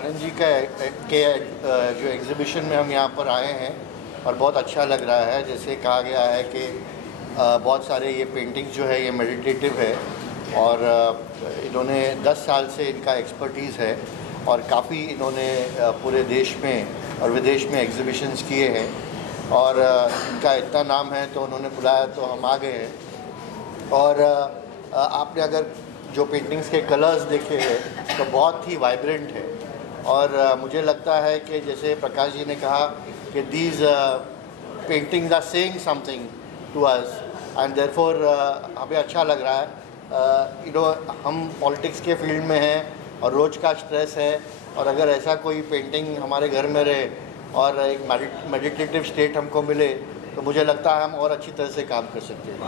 कानन जी के जो एग्ज़िबिशन में हम यहाँ पर आए हैं और बहुत अच्छा लग रहा है। जैसे कहा गया है कि बहुत सारे ये पेंटिंग्स जो है ये मेडिटेटिव है और इन्होंने 10 साल से इनका एक्सपर्टीज़ है और काफ़ी इन्होंने पूरे देश में और विदेश में एग्ज़िबिशंस किए हैं और इनका इतना नाम है तो उन्होंने बुलाया तो हम आ गए हैं। और आपने अगर जो पेंटिंग्स के कलर्स देखे हैं तो बहुत ही वाइब्रेंट है और मुझे लगता है कि जैसे प्रकाश जी ने कहा कि these paintings are saying something to us and therefore हमें अच्छा लग रहा है। हम पॉलिटिक्स के फील्ड में हैं और रोज़ का स्ट्रेस है और अगर ऐसा कोई पेंटिंग हमारे घर में रहे और एक मेडिटेटिव स्टेट हमको मिले तो मुझे लगता है हम और अच्छी तरह से काम कर सकते हैं।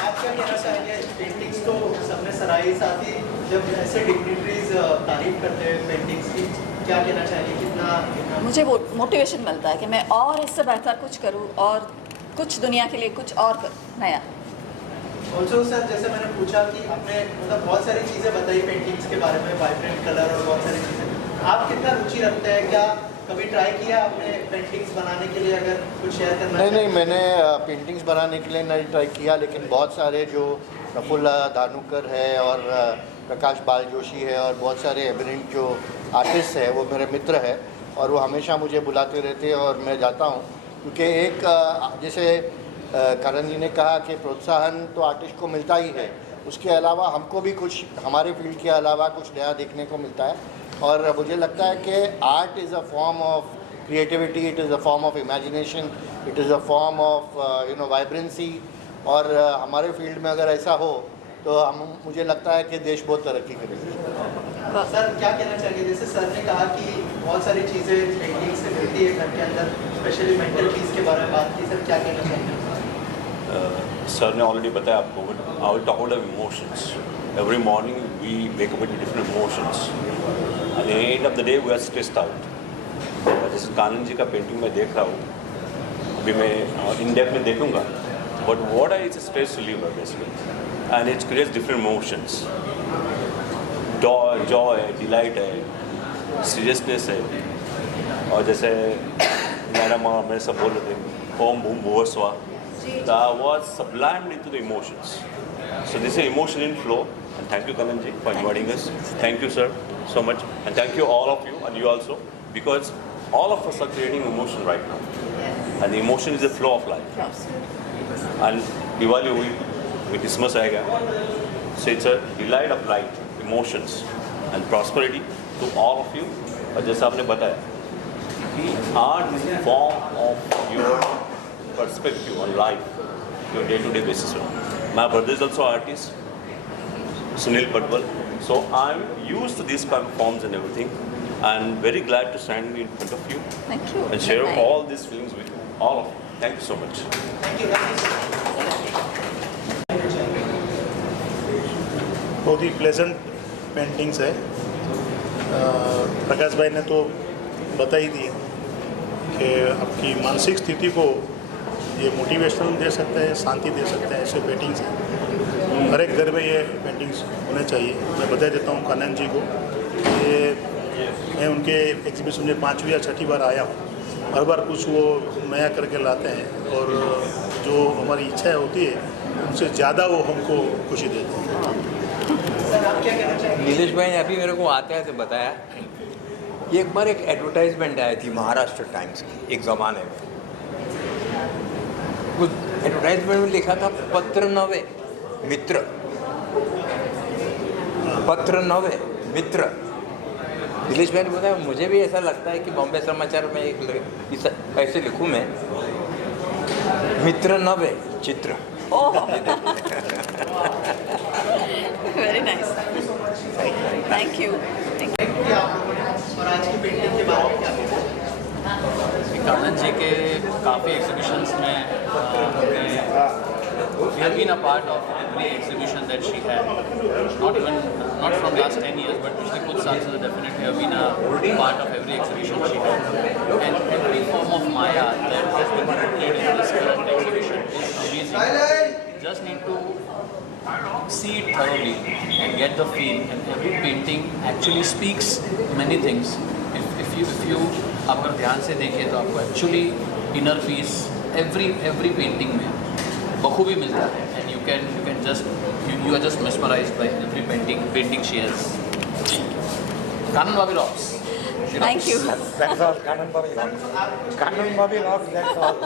आप क्या कहना चाहेंगे? पेंटिंग्स तो सबने सराही, साथ ही जब ऐसे डिग्निटरीज तारीफ करते हैं पेंटिंग्स की, क्या कहना चाहिए? कितना मुझे वो मोटिवेशन मिलता है कि मैं और इससे बेहतर कुछ करूं और कुछ दुनिया के लिए कुछ और नया। ऑल्सो सर, जैसे मैंने पूछा कि आपने मतलब बहुत सारी चीज़ें बताई पेंटिंग्स के बारे में, वाइब्रेंट कलर और बहुत सारी चीज़ें, आप कितना रुचि रखते हैं? क्या कभी ट्राई किया आपने पेंटिंग्स बनाने के लिए? अगर कुछ शेयर करना नहीं, मैंने पेंटिंग्स बनाने के लिए नहीं ट्राई किया, लेकिन बहुत सारे जो प्रफुल्ल धानुकर है और प्रकाश बाल जोशी है और बहुत सारे एमिनेंट जो आर्टिस्ट है वो मेरे मित्र है और वो हमेशा मुझे बुलाते रहते हैं और मैं जाता हूँ। क्योंकि एक जैसे करण जी ने कहा कि प्रोत्साहन तो आर्टिस्ट को मिलता ही है, उसके अलावा हमको भी कुछ हमारे फील्ड के अलावा कुछ नया देखने को मिलता है और मुझे लगता है कि art is a form of creativity, it is a form of imagination, it is a form of vibrancy और हमारे फील्ड में अगर ऐसा हो तो मुझे लगता है कि देश बहुत तरक्की करेगा। सर क्या कहना चाहिए? जैसे सर ने कहा कि बहुत सारी चीज़ें पेंटिंग से मिलती है घर के अंदर, स्पेशली मेंटल पीस के बारे में बात की, सर क्या कहना चाहिए? सर ने ऑलरेडी बताया आपको, but I will talk about emotions. Every morning we wake up with different emotions, at the end of the day we are stressed out. जैसे कानन जी का पेंटिंग मैं देख रहा हूँ, अभी मैं इन डेप्थ में देखूँगा, but what is stress reliever basically and it creates different emotions. Joy है, डिलाइट है, सीरियसनेस है, और जैसे मैडम मेरे सब बोल रहे थे ओम Bhoom भुवस्वा, that was sublimed into the emotions. So this is an emotion in flow, and thank you Kanan ji for inviting us. Thank you sir so much, and thank you all of you and you also, because all of us are creating emotion right now, and the emotion is the flow of life. And Diwali we Christmas आएगा, so it's a delight of light, emotions and prosperity to all of you. और जैसा आपने बताया कि art is a form of your perspective on life, your day-to-day basis. My brother is also artist, Sunil Patwal. So I'm used to these kind of forms and everything, and very glad to stand in front of you. Thank you. And share all these feelings with you, all of you. Thank you so much. Thank you. बहुत ही pleasant paintings है। प्रकाश भाई ने तो बता ही दी कि आपकी मानसिक स्थिति को ये मोटिवेशन दे सकते हैं, शांति दे सकते हैं, ऐसे पेंटिंग्स हैं। हर एक घर में ये पेंटिंग्स होने चाहिए। मैं बता देता हूँ कानन जी को, ये मैं उनके एग्जीबिशन में 5वीं या 6ठी बार आया हूँ। हर बार कुछ वो नया करके लाते हैं और जो हमारी इच्छा होती है उनसे ज़्यादा वो हमको खुशी देते हैं। सर आप क्या कहना चाहेंगे? नीलेश भाई ने अभी मेरे को आते हैं तो बताया, ये एक बार एक एडवर्टाइजमेंट आई थी महाराष्ट्र टाइम्स की एक ज़माने में। उस एडवर्टाइजमेंट में लिखा था पत्र नवे मित्र, पत्र नवे मित्र। नीलेश भाई ने बताया, मुझे भी ऐसा लगता है कि बॉम्बे समाचार में एक ऐसे लिखूँ मैं, मित्र नवे चित्र। Very nice, thank you. आप लोगों ने और आज की पेंटिंग के बारे में क्या कहना? कानन जी के काफ़ी एग्जीबिशंस में we have been a part of every exhibition that she had, not from last 10 years, but पिछले कुछ साल से definitely have been a part of every exhibition she had, and every form of Maya that has been portrayed in this current exhibition is amazing. You just need to see it thoroughly and get the feel, and every painting actually speaks many things. If you आप अगर ध्यान से देखें तो आपको actually inner peace every painting में बखूबी मिलता है, and you can you are just mesmerized by every painting she has. Kanan Bobby rocks. Thank you. That's all. Kanan Bobby rocks. Kanan Bobby rocks. That's all.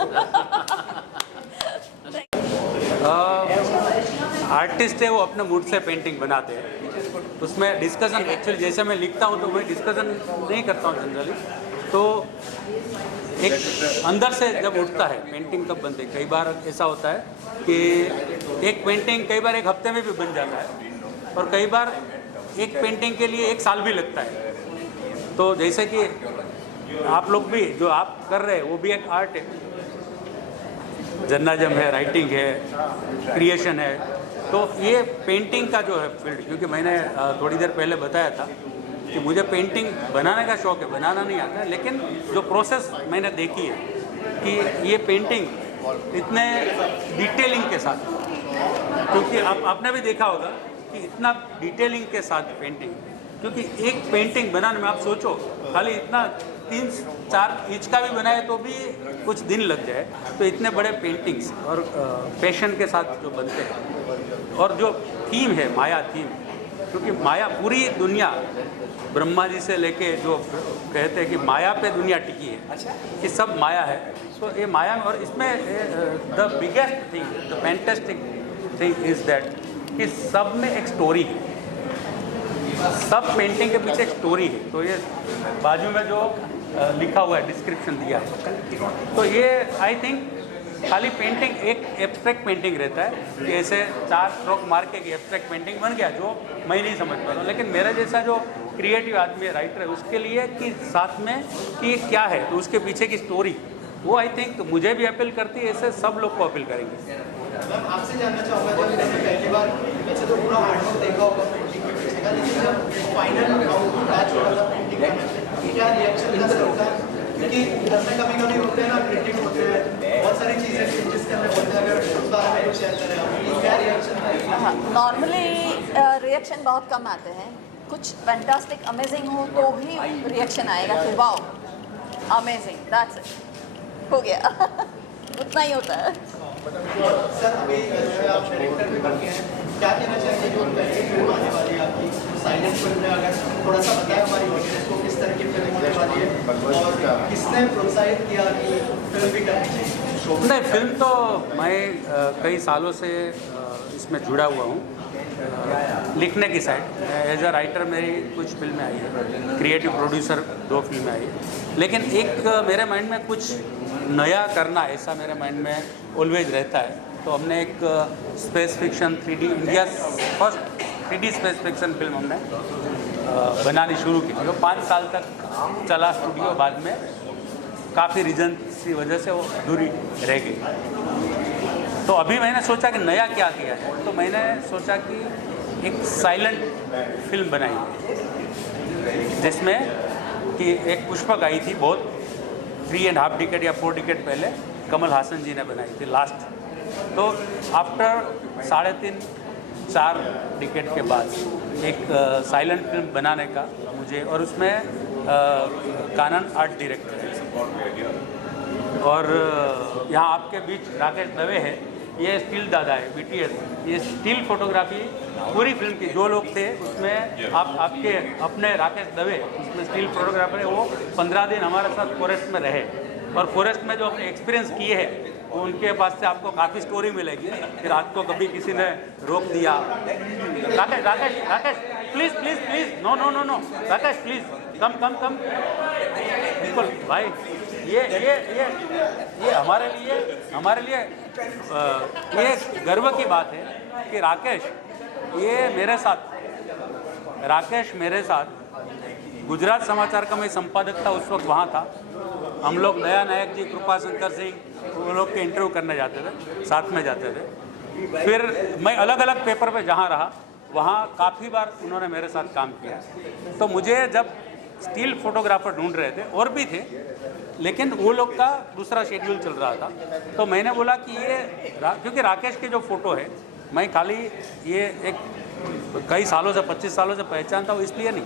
Artist है वो अपने mood से painting बनाते हैं, उसमें डिस्कशन एक्चुअली जैसे मैं लिखता हूँ तो मैं डिस्कशन नहीं करता हूँ जनरली, तो एक अंदर से जब उठता है पेंटिंग कब बनते। कई बार ऐसा होता है कि एक पेंटिंग कई बार एक हफ्ते में भी बन जाता है, और कई बार एक पेंटिंग के लिए 1 साल भी लगता है। तो जैसे कि आप लोग भी जो आप कर रहे हैं वो भी एक आर्ट है, जर्नलिज्म है, राइटिंग है, क्रिएशन है। तो ये पेंटिंग का जो है फील्ड, क्योंकि मैंने थोड़ी देर पहले बताया था कि मुझे पेंटिंग बनाने का शौक़ है, बनाना नहीं आता है, लेकिन जो प्रोसेस मैंने देखी है कि ये पेंटिंग इतने डिटेलिंग के साथ, क्योंकि आपने भी देखा होगा कि इतना डिटेलिंग के साथ पेंटिंग, क्योंकि एक पेंटिंग बनाने में आप सोचो खाली इतना 3-4 इंच का भी बनाए तो भी कुछ दिन लग जाए, तो इतने बड़े पेंटिंग्स और पैशन के साथ जो बनते हैं। और जो थीम है माया थीम, क्योंकि माया पूरी दुनिया ब्रह्मा जी से लेके जो कहते हैं कि माया पे दुनिया टिकी है, कि सब माया है। तो ये माया, और इसमें the biggest thing, the fantastic thing is that कि सब में एक स्टोरी है, सब पेंटिंग के पीछे एक स्टोरी है। तो ये बाजू में जो लिखा हुआ है, डिस्क्रिप्शन दिया है, तो ये आई थिंक खाली पेंटिंग एक एब्स्ट्रैक्ट पेंटिंग रहता है कि ऐसे 4 स्ट्रोक मार के एब्स्ट्रैक्ट पेंटिंग बन गया, जो मैं नहीं समझ पा रहा हूँ। लेकिन मेरा जैसा जो क्रिएटिव आदमी है, राइटर है, उसके लिए कि साथ में कि ये क्या है, तो उसके पीछे की स्टोरी वो आई थिंक तो मुझे भी अपील करती है, ऐसे सब लोग को अपील करेंगे। मैम आपसे जानना चाहूँगा, जब मैंने पहली बार वैसे तो पूरा आर्टवर्क देखा होगा पेंटिंग के पीछे का, लेकिन जब फाइनल आउटपुट आ चुका था पेंटिंग का, क्या रिएक्शन था सबका? क्योंकि इसमें कभी होते हैं ना, प्रिंटिंग होते हैं, बहुत सारी चीज़ें चेंजेस करने पड़ते हैं, अगर उस बारे में शेयर करें आप, क्या रिएक्शन था? हाँ, नॉर्मली रिएक्शन बहुत कम आते हैं। कुछ फैंटास्टिक अमेजिंग हो तो ही रिएक्शन आएगा कि वाओ अमेजिंग, दैट्स इट, हो गया उतना ही होता है। सर अभी आप डायरेक्टर भी बन गए हैं, क्या कहना चाहेंगे जो पहली फिल्म आने वाली है आपकी साइलेंट फिल्म में, अगर थोड़ा सा बताएं हमारी ऑडियंस को किस तरह की फिल्म होने वाली है और किसने प्रोत्साहित किया कि फिल्म भी करनी चाहिए? नहीं, फिल्म तो मैं कई सालों से इसमें जुड़ा हुआ हूँ, लिखने की साइड। एज अ राइटर मेरी कुछ फिल्में आई है, क्रिएटिव प्रोड्यूसर 2 फिल्में आई है, लेकिन एक मेरे माइंड में कुछ नया करना ऐसा मेरे माइंड में ऑलवेज रहता है। तो हमने एक space fiction 3D, India first 3D space fiction film हमने बनानी शुरू की, जो 5 साल तक चला स्टूडियो, बाद में काफ़ी रीजन की वजह से वो अधूरी रह गई। तो अभी मैंने सोचा कि नया क्या किया है, तो मैंने सोचा कि एक साइलेंट फिल्म बनाई, जिसमें कि एक पुष्पक आई थी बहुत 3.5 डिकेड या 4 डिकेड पहले, कमल हासन जी ने बनाई थी लास्ट। तो आफ्टर 3.5-4 डिकेड के बाद एक साइलेंट फिल्म बनाने का मुझे, और उसमें कानन आर्ट डायरेक्टर है, और यहाँ आपके बीच राकेश दवे है, ये स्टिल दादा है, BTS। ये स्टिल फोटोग्राफी पूरी फिल्म की जो लोग थे उसमें आपके अपने राकेश दवे उसमें स्टिल फोटोग्राफर है, वो 15 दिन हमारे साथ फॉरेस्ट में रहे, और फॉरेस्ट में जो अपने एक्सपीरियंस किए हैं वो उनके पास से आपको काफ़ी स्टोरी मिलेगी कि रात को कभी किसी ने रोक दिया। Rakesh Rakesh Rakesh please please please, no no no no, Rakesh please come come come, बिल्कुल भाई, ये हमारे लिए ये गर्व की बात है कि राकेश मेरे साथ गुजरात समाचार का मैं संपादक था, उस वक्त वहाँ था। हम लोग दया नायक जी, कृपा शंकर सिंह, वो लोग के इंटरव्यू करने जाते थे, साथ में जाते थे। फिर मैं अलग अलग पेपर पे जहाँ रहा वहाँ काफ़ी बार उन्होंने मेरे साथ काम किया। तो मुझे जब स्टिल फोटोग्राफर ढूंढ रहे थे, और भी थे, लेकिन वो लोग का दूसरा शेड्यूल चल रहा था, तो मैंने बोला कि ये क्योंकि राकेश के जो फ़ोटो है मैं खाली ये एक कई सालों से 25 सालों से पहचानता हूँ इसलिए नहीं,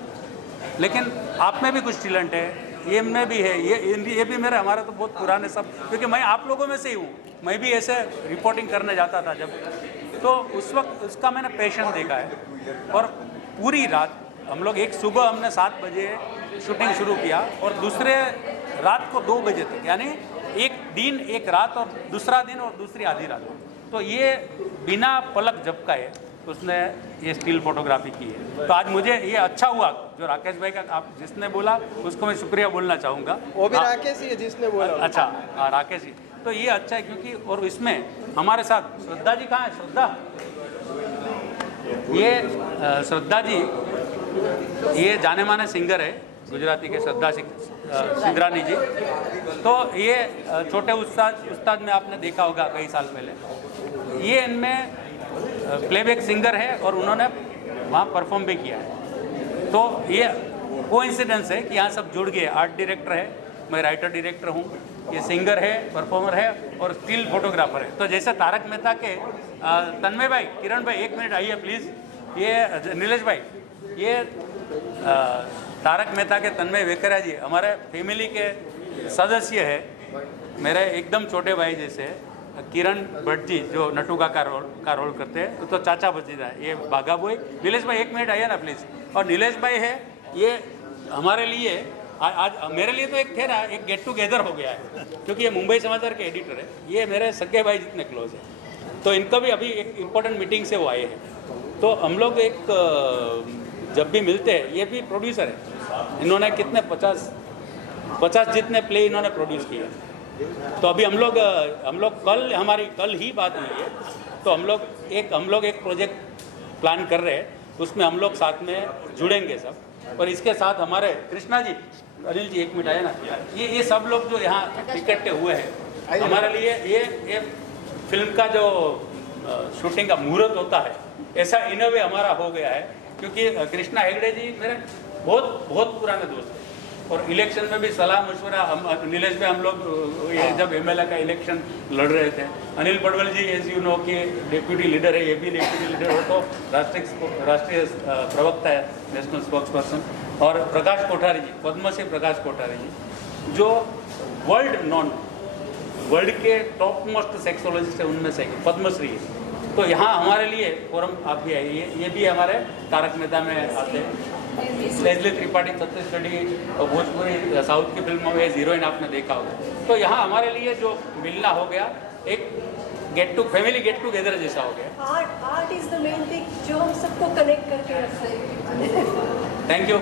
लेकिन आप में भी कुछ टैलेंट है, ये में भी है, ये भी मेरे हमारे तो बहुत पुराने सब, क्योंकि मैं आप लोगों में से ही हूँ। मैं भी ऐसे रिपोर्टिंग करने जाता था जब, तो उस वक्त उसका मैंने पैशन देखा है। और पूरी रात हम लोग, एक सुबह हमने 7 बजे शूटिंग शुरू किया और दूसरे रात को 2 बजे तक, यानी एक दिन एक रात और दूसरा दिन और दूसरी आधी रात। तो ये बिना पलक झपकाए उसने ये स्टिल फोटोग्राफी की है। तो आज मुझे ये अच्छा हुआ जो राकेश भाई का आप जिसने बोला उसको मैं शुक्रिया बोलना चाहूँगा। वो भी राकेश ही है जिसने बोला। अच्छा हाँ, राकेश जी। तो ये अच्छा है क्योंकि, और इसमें हमारे साथ श्रद्धा जी कहाँ है? श्रद्धा, ये श्रद्धा जी ये जाने माने सिंगर है गुजराती के, श्रद्धा सिंगरानी जी। तो ये छोटे उस्ताद में आपने देखा होगा कई साल पहले। ये इनमें प्लेबैक सिंगर है और उन्होंने वहाँ परफॉर्म भी किया है। तो ये कोइंसिडेंस है कि यहाँ सब जुड़ गए। आर्ट डायरेक्टर है, मैं राइटर डायरेक्टर हूँ, ये सिंगर है, परफॉर्मर है और स्टिल फोटोग्राफर है। तो जैसे तारक मेहता के तन्मय भाई, किरण भाई, 1 मिनट आइए प्लीज़। ये नीलेश भाई, ये तारक मेहता के तन्मय वेकरा जी हमारे फैमिली के सदस्य है, मेरे एकदम छोटे भाई जैसे। किरण भट्ट जी जो नटू का रोल करते हैं, तो चाचा भतीजा है। ये बाघा बॉय। नीलेश भाई 1 मिनट आइए ना प्लीज़। और नीलेश भाई है, ये हमारे लिए आज मेरे लिए तो एक थे ना, एक गेट टुगेदर हो गया है, क्योंकि ये मुंबई समाचार के एडिटर है। ये मेरे सगे भाई जितने क्लोज है। तो इनका भी अभी एक इम्पोर्टेंट मीटिंग से वो आए हैं। तो हम लोग एक जब भी मिलते हैं, ये भी प्रोड्यूसर है, इन्होंने कितने 50 जितने प्ले इन्होंने प्रोड्यूस किए। तो अभी हम लोग कल ही बात हुई है। तो हम लोग एक प्रोजेक्ट प्लान कर रहे हैं, उसमें हम लोग साथ में जुड़ेंगे सब। और इसके साथ हमारे कृष्णा जी, अनिल जी 1 मिनट आए ना। ये सब लोग जो यहाँ इकट्ठे हुए हैं हमारे लिए, ये फिल्म का जो शूटिंग का मुहूर्त होता है, ऐसा इन अ वे हमारा हो गया है। क्योंकि कृष्णा हेगड़े जी मेरे बहुत पुराने दोस्त हैं और इलेक्शन में भी सलाह मशवरा नीलेश में हम लोग ये जब एमएलए का इलेक्शन लड़ रहे थे। अनिल पडवल जी एज यू नो कि डेप्यूटी लीडर है, ये भी डेप्यूटी लीडर हो तो राष्ट्रीय प्रवक्ता है, नेशनल स्पोक्स पर्सन। और प्रकाश कोठारी जी, पद्मश्री प्रकाश कोठारी जी, जो वर्ल्ड के टॉप मोस्ट सेक्सोलॉजिस्ट है, उनमें से पद्मश्री है। तो यहाँ हमारे लिए फोरम आप भी आइए, ये भी हमारे तारक मेहता में आते हैं। लेस्ली त्रिपाठी छत्तीसगढ़ी और भोजपुरी साउथ की फिल्मों में हीरोइन आपने देखा होगा। तो यहाँ हमारे लिए जो मिलना हो गया, एक फैमिली गेट टुगेदर जैसा हो गया। Art is the main thing जो हम सबको कनेक्ट करके रखता है। Thank you.